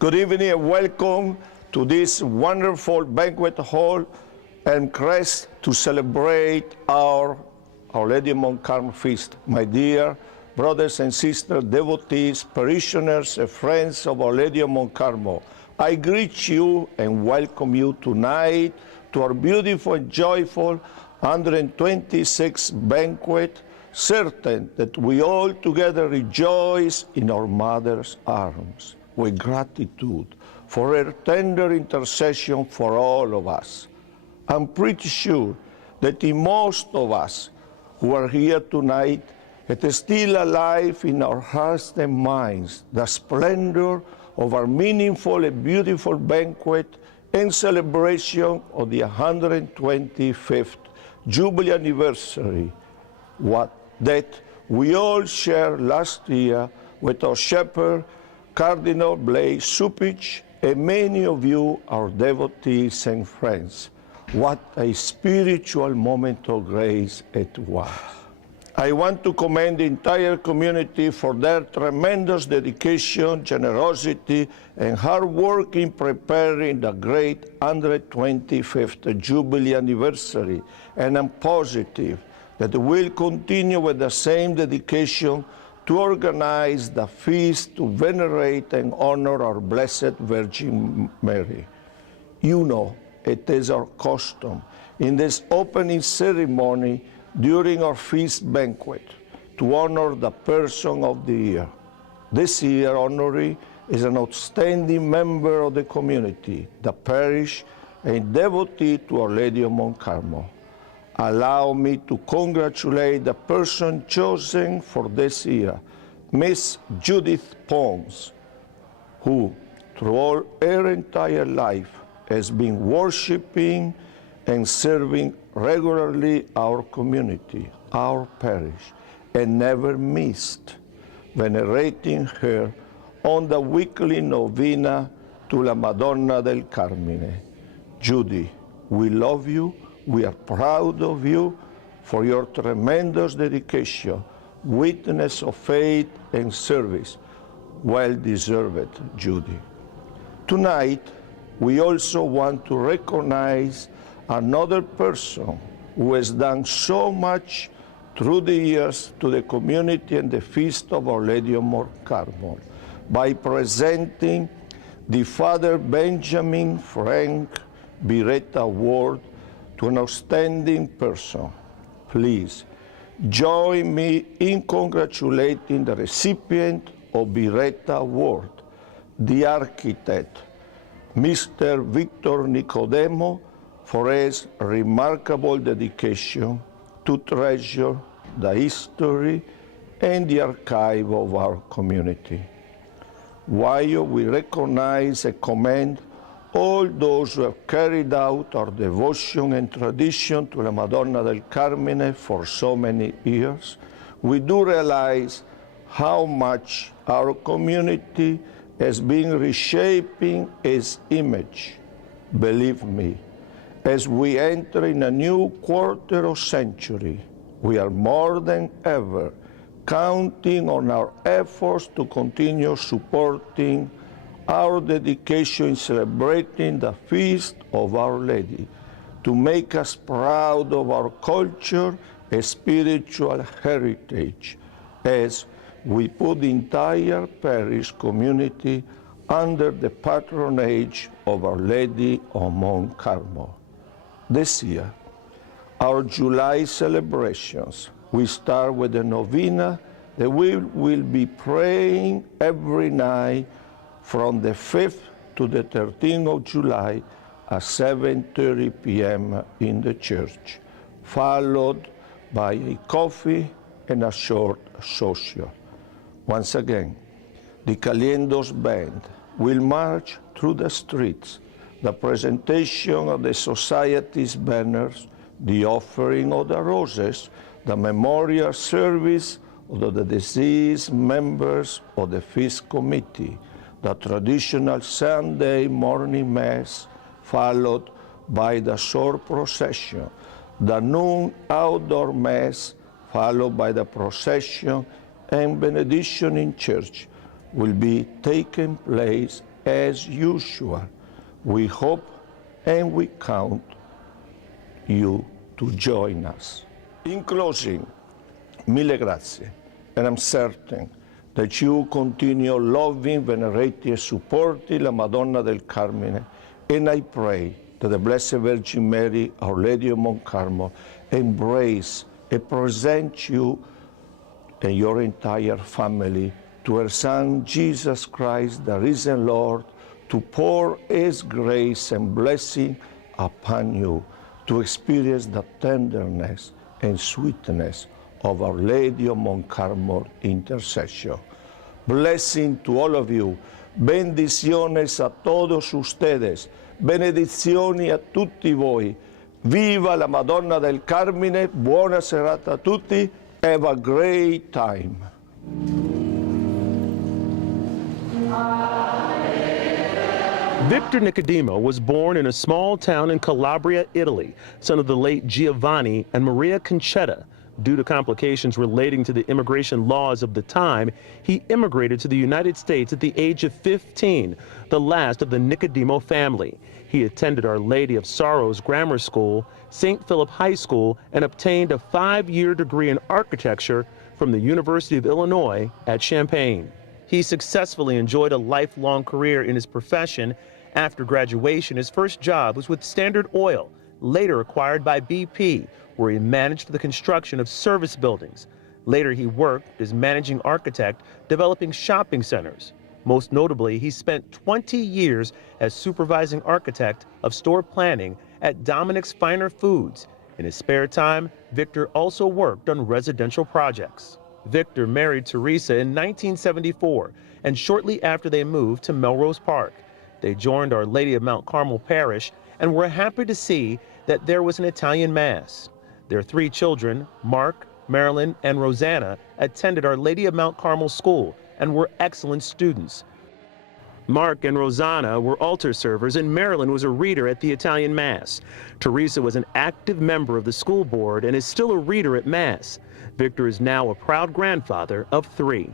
Good evening and welcome to this wonderful banquet hall and crest to celebrate our Lady of Mount Carmel feast. My dear brothers and sisters, devotees, parishioners, and friends of Our Lady of Mount Carmel, I greet you and welcome you tonight to our beautiful and joyful 126th banquet, certain that we all together rejoice in our Mother's arms with gratitude for her tender intercession for all of us. I'm pretty sure that in most of us who are here tonight, it is still alive in our hearts and minds, the splendor of our meaningful and beautiful banquet in celebration of the 125th Jubilee anniversary, that we all shared last year with our shepherd, Cardinal Blaise Supich, and many of you, our devotees and friends. What a spiritual moment of grace it was. I want to commend the entire community for their tremendous dedication, generosity, and hard work in preparing the great 125th Jubilee anniversary, and I'm positive that we'll continue with the same dedication to organize the feast to venerate and honor our Blessed Virgin Mary. You know, it is our custom in this opening ceremony during our feast banquet to honor the person of the year. This year, honoree is an outstanding member of the community, the parish, and devotee to Our Lady of Mount Carmel. Allow me to congratulate the person chosen for this year, Miss Judith Pones, who, through all her entire life, has been worshiping and serving regularly our community, our parish, and never missed venerating her on the weekly novena to la Madonna del Carmine. Judy, we love you. We are proud of you for your tremendous dedication, witness of faith and service. Well deserved, Judy. Tonight, we also want to recognize another person who has done so much through the years to the community and the feast of Our Lady of Mount Carmel by presenting the Father Benjamin Frank Biretta Award to an outstanding person. Please join me in congratulating the recipient of Biretta Award, the architect, Mr. Victor Nicodem, for his remarkable dedication to treasure the history and the archive of our community. While we recognize and commend all those who have carried out our devotion and tradition to la Madonna del Carmine for so many years, we do realize how much our community has been reshaping its image. Believe me, as we enter in a new quarter of century, we are more than ever counting on our efforts to continue supporting our dedication in celebrating the feast of Our Lady, to make us proud of our culture and spiritual heritage, as we put the entire parish community under the patronage of Our Lady of Mount Carmel. This year, our July celebrations, we start with a novena that we will be praying every night from the 5th to the 13th of July at 7:30 p.m. in the church, followed by a coffee and a short social. Once again, the Caliendos Band will march through the streets, the presentation of the Society's banners, the offering of the roses, the memorial service of the deceased members of the Feast Committee, the traditional Sunday morning Mass, followed by the short procession, the noon outdoor Mass, followed by the procession and benediction in church, will be taking place as usual. We hope and we count you to join us. In closing, mille grazie, and I'm certain that you continue loving, venerating, and supporting la Madonna del Carmine, and I pray that the Blessed Virgin Mary, Our Lady of Mount Carmel, embrace and present you and your entire family to her Son, Jesus Christ, the risen Lord, to pour His grace and blessing upon you, to experience the tenderness and sweetness of Our Lady of Mount Carmel intercession. Blessing to all of you. Bendiciones a todos ustedes. Benedizioni a tutti voi. Viva la Madonna del Carmine. Buona serata a tutti. Have a great time. Victor Nicodemo was born in a small town in Calabria, Italy, son of the late Giovanni and Maria Concetta. Due to complications relating to the immigration laws of the time, he immigrated to the United States at the age of 15, the last of the Nicodemo family. He attended Our Lady of Sorrows Grammar School, St. Philip High School, and obtained a 5-year degree in architecture from the University of Illinois at Champaign. He successfully enjoyed a lifelong career in his profession. After graduation, his first job was with Standard Oil, later acquired by BP, where he managed the construction of service buildings. Later, he worked as managing architect, developing shopping centers. Most notably, he spent 20 years as supervising architect of store planning at Dominic's Finer Foods. In his spare time, Victor also worked on residential projects. Victor married Teresa in 1974, and shortly after they moved to Melrose Park. They joined Our Lady of Mount Carmel Parish and were happy to see that there was an Italian Mass. Their 3 children, Mark, Marilyn, and Rosanna, attended Our Lady of Mount Carmel School and were excellent students. Mark and Rosanna were altar servers, and Marilyn was a reader at the Italian Mass. Teresa was an active member of the school board and is still a reader at Mass. Victor is now a proud grandfather of 3.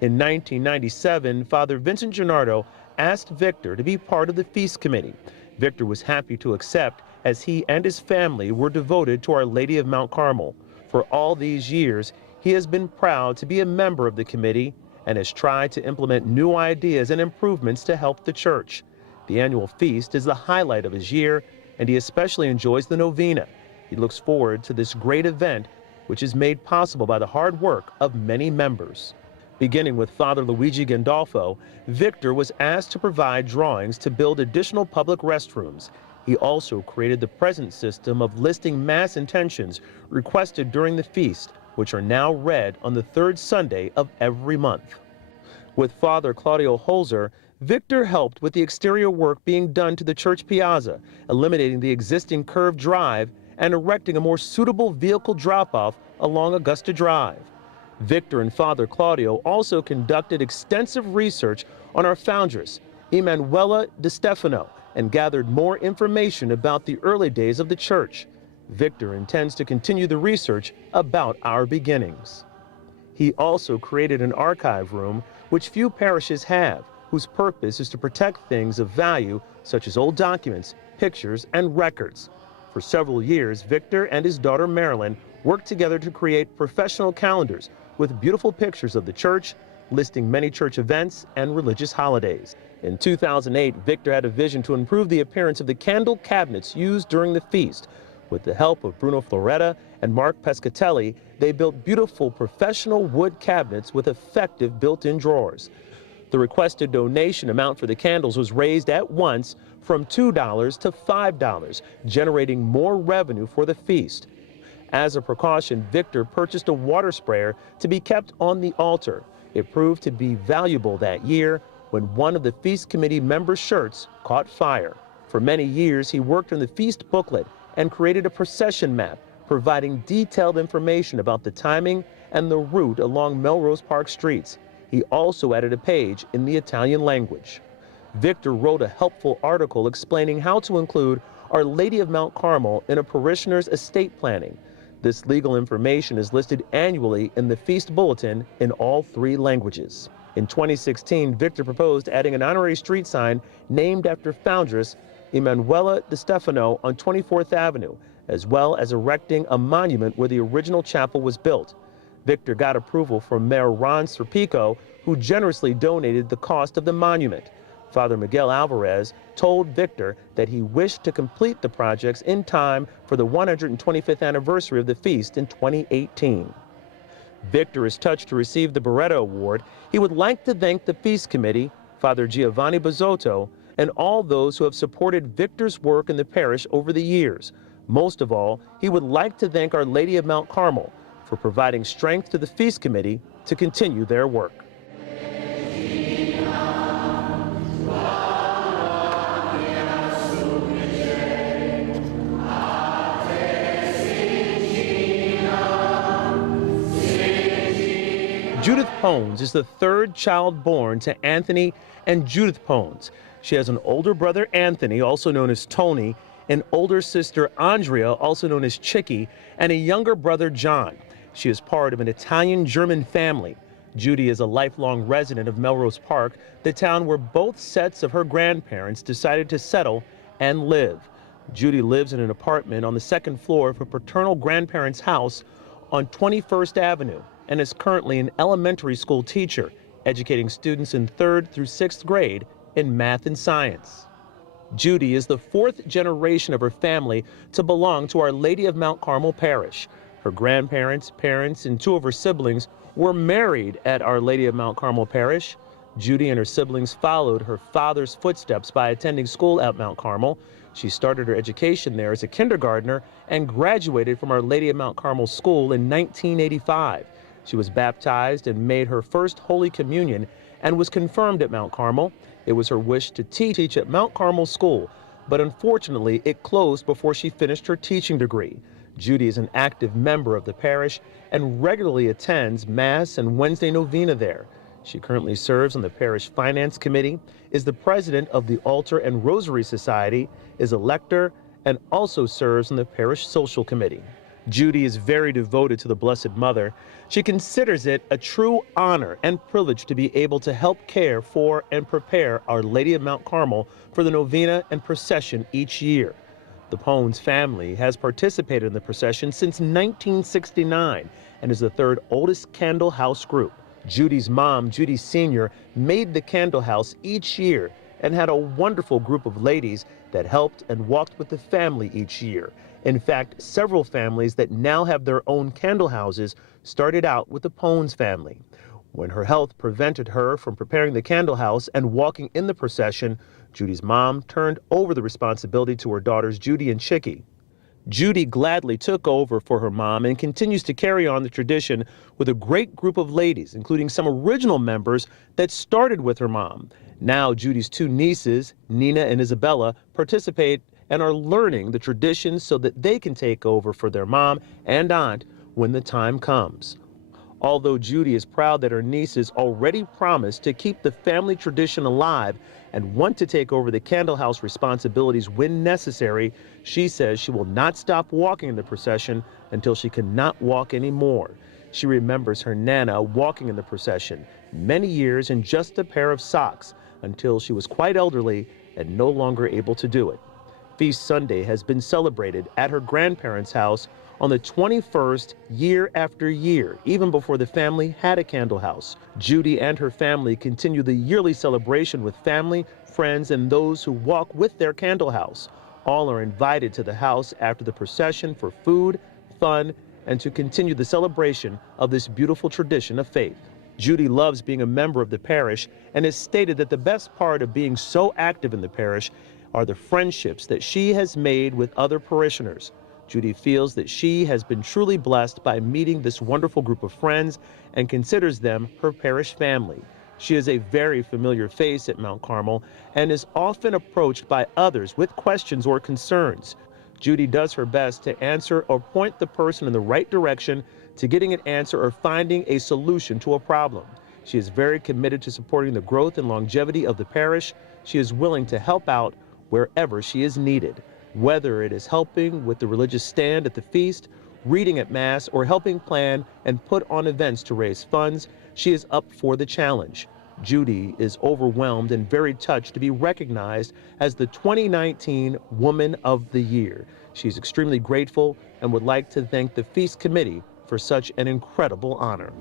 In 1997, Father Vincent Gennardo asked Victor to be part of the feast committee. Victor was happy to accept, as he and his family were devoted to Our Lady of Mount Carmel. For all these years, he has been proud to be a member of the committee and has tried to implement new ideas and improvements to help the church. The annual feast is the highlight of his year, and he especially enjoys the novena. He looks forward to this great event, which is made possible by the hard work of many members. Beginning with Father Luigi Gandolfo, Victor was asked to provide drawings to build additional public restrooms. He also created the present system of listing Mass intentions requested during the feast, which are now read on the 3rd Sunday of every month. With Father Claudio Holzer, Victor helped with the exterior work being done to the church piazza, eliminating the existing curved drive and erecting a more suitable vehicle drop-off along Augusta Drive. Victor and Father Claudio also conducted extensive research on our foundress, Emanuela De Stefano, and gathered more information about the early days of the church. Victor intends to continue the research about our beginnings. He also created an archive room, which few parishes have, whose purpose is to protect things of value, such as old documents, pictures, and records. For several years, Victor and his daughter Marilyn worked together to create professional calendars with beautiful pictures of the church, listing many church events and religious holidays. In 2008, Victor had a vision to improve the appearance of the candle cabinets used during the feast. With the help of Bruno Floretta and Mark Pescatelli, they built beautiful professional wood cabinets with effective built-in drawers. The requested donation amount for the candles was raised at once from $2 to $5, generating more revenue for the feast. As a precaution, Victor purchased a water sprayer to be kept on the altar. It proved to be valuable that year when one of the feast committee members' shirts caught fire. For many years, he worked on the feast booklet and created a procession map, providing detailed information about the timing and the route along Melrose Park streets. He also added a page in the Italian language. Victor wrote a helpful article explaining how to include Our Lady of Mount Carmel in a parishioner's estate planning. This legal information is listed annually in the Feast Bulletin in all 3 languages. In 2016, Victor proposed adding an honorary street sign named after foundress Emanuela De Stefano on 24th Avenue, as well as erecting a monument where the original chapel was built. Victor got approval from Mayor Ron Serpico, who generously donated the cost of the monument. Father Miguel Alvarez told Victor that he wished to complete the projects in time for the 125th anniversary of the feast in 2018. Victor is touched to receive the Barreto Award. He would like to thank the Feast Committee, Father Giovanni Bazzotto, and all those who have supported Victor's work in the parish over the years. Most of all, he would like to thank Our Lady of Mount Carmel for providing strength to the Feast Committee to continue their work. Judith Pones is the third child born to Anthony and Judith Pones. She has an older brother, Anthony, also known as Tony, an older sister, Andrea, also known as Chicky, and a younger brother, John. She is part of an Italian-German family. Judy is a lifelong resident of Melrose Park, the town where both sets of her grandparents decided to settle and live. Judy lives in an apartment on the second floor of her paternal grandparents' house on 21st Avenue and is currently an elementary school teacher, educating students in 3rd through 6th grade in math and science. Judy is the 4th generation of her family to belong to Our Lady of Mount Carmel Parish. Her grandparents, parents, and 2 of her siblings were married at Our Lady of Mount Carmel Parish. Judy and her siblings followed her father's footsteps by attending school at Mount Carmel. She started her education there as a kindergartner and graduated from Our Lady of Mount Carmel School in 1985. She was baptized and made her first Holy Communion and was confirmed at Mount Carmel. It was her wish to teach at Mount Carmel School, but unfortunately it closed before she finished her teaching degree. Judy is an active member of the parish and regularly attends Mass and Wednesday Novena there. She currently serves on the Parish Finance Committee, is the president of the Altar and Rosary Society, is a lector, and also serves on the Parish Social Committee. Judy is very devoted to the Blessed Mother. She considers it a true honor and privilege to be able to help care for and prepare Our Lady of Mount Carmel for the novena and procession each year. The Pones family has participated in the procession since 1969 and is the 3rd oldest candle house group. Judy's mom, Judy Sr., made the candle house each year and had a wonderful group of ladies that helped and walked with the family each year. In fact, several families that now have their own candle houses started out with the Pones family. When her health prevented her from preparing the candle house and walking in the procession, Judy's mom turned over the responsibility to her daughters Judy and Chicky. Judy gladly took over for her mom and continues to carry on the tradition with a great group of ladies, including some original members that started with her mom. Now Judy's 2 nieces, Nina and Isabella, participate and are learning the traditions so that they can take over for their mom and aunt when the time comes. Although Judy is proud that her nieces already promised to keep the family tradition alive and want to take over the candle house responsibilities when necessary, she says she will not stop walking in the procession until she cannot walk anymore. She remembers her Nana walking in the procession many years in just a pair of socks until she was quite elderly and no longer able to do it. Feast Sunday has been celebrated at her grandparents' house on the 21st year after year, even before the family had a candle house. Judy and her family continue the yearly celebration with family, friends, and those who walk with their candle house. All are invited to the house after the procession for food, fun, and to continue the celebration of this beautiful tradition of faith. Judy loves being a member of the parish and has stated that the best part of being so active in the parish are the friendships that she has made with other parishioners. Judy feels that she has been truly blessed by meeting this wonderful group of friends and considers them her parish family. She is a very familiar face at Mount Carmel and is often approached by others with questions or concerns. Judy does her best to answer or point the person in the right direction to getting an answer or finding a solution to a problem. She is very committed to supporting the growth and longevity of the parish. She is willing to help out wherever she is needed, whether it is helping with the religious stand at the feast, reading at Mass, or helping plan and put on events to raise funds. She is up for the challenge. Judy is overwhelmed and very touched to be recognized as the 2019 Woman of the Year. She's extremely grateful and would like to thank the Feast Committee for such an incredible honor.